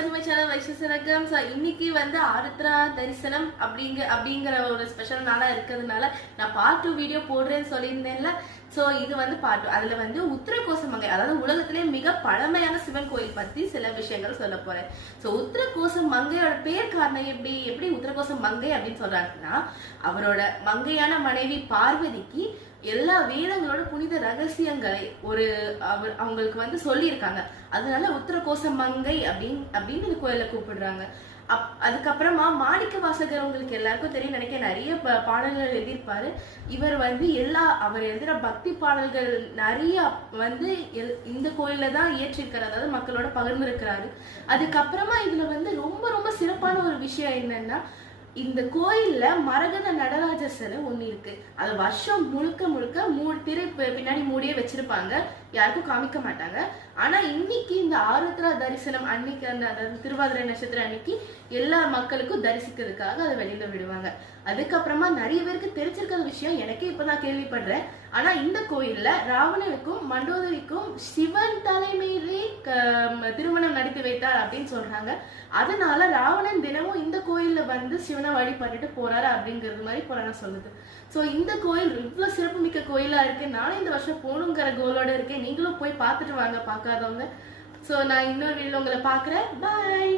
Welcome to my channel வைஷசரகம் so இன்னைக்கு வந்து ஆருத்ரா தரிசனம் அப்படிங்க அப்படிங்கிற ஒரு ஸ்பெஷல் நாளாக இருக்கிறதுனால நான் பார்ட் டூ வீடியோ போடுறேன்னு சொல்லியிருந்தேன்ல. ஸோ இது வந்து பார்ட் டூ அதில் வந்து உத்தரகோசமங்கை அதாவது உலகத்திலே மிக பழமையான சிவன் கோயில் பற்றி சில விஷயங்கள் சொல்ல போறேன். ஸோ உத்தரகோச மங்கையோட பேர் காரணம் எப்படி? எப்படி உத்தரகோச மங்கை அப்படின்னு சொல்றாங்கன்னா அவரோட மங்கையான மனைவி பார்வதிக்கு எல்லா வேதங்களோட புனித ரகசியங்களை ஒரு அவர் அவங்களுக்கு வந்து சொல்லியிருக்காங்க. அதனால உத்தரகோச மங்கை அப்படின்னு அப்படின்னு இந்த கோயிலை கூப்பிடுறாங்க. அப் அதுக்கப்புறமா மாணிக்க வாசகர் உங்களுக்கு எல்லாருக்கும் தெரியும் நினைக்க நிறைய ப- பாடல்கள் எழுதியிருப்பாரு. இவர் வந்து எல்லா அவர் எழுதுகிற பக்தி பாடல்கள் நிறைய வந்து எல்- இந்த கோயில தான் இயற்றிருக்காரு. அதாவது மக்களோட பகிர்ந்திருக்கிறாரு. அதுக்கப்புறமா இதுல வந்து ரொம்ப ரொம்ப சிறப்பான ஒரு விஷயம் என்னன்னா இந்த கோயில்ல மரகத நடராஜர் சிலை ஒண்ணு இருக்கு. அது வருஷம் முழுக்க முழுக்க மூணு திரை பின்னாடி மூடியே வச்சிருப்பாங்க. யாருக்கும் காமிக்க மாட்டாங்க. ஆனா இன்னைக்கு இந்த ஆருத்ரா தரிசனம் அன்னைக்கு அந்த அதாவது திருவாதிரை நட்சத்திரம் அன்னைக்கு எல்லா மக்களுக்கும் தரிசிக்கிறதுக்காக அதை வெளியில விடுவாங்க. அதுக்கப்புறமா நிறைய பேருக்கு தெரிஞ்சிருக்கிற விஷயம் எனக்கே இப்பதான் கேள்விப்படுறேன். ஆனா இந்த கோயில்ல ராவணனுக்கும் மண்டோதரிக்கும் சிவன் தலைமையிலே க- திருமணம் நடத்தி வைத்தார் அப்படின்னு சொல்றாங்க. அதனால ராவணன் தினமும் வந்து சிவனை வழிபட்டுட்டு போறாரு அப்படிங்கிறது மாதிரி புராணம் சொல்லுது. சோ இந்த கோயில் இவ்வளவு சிறப்புமிக்க கோயிலா இருக்கு. நானும் இந்த வருஷம் போகணுங்கிற கோலோட இருக்கேன். நீங்களும் போய் பார்த்துட்டு வாங்க பார்க்காதவங்க. சோ நான் இன்னொரு வீடியோ உங்களை பார்க்கறேன். பாய்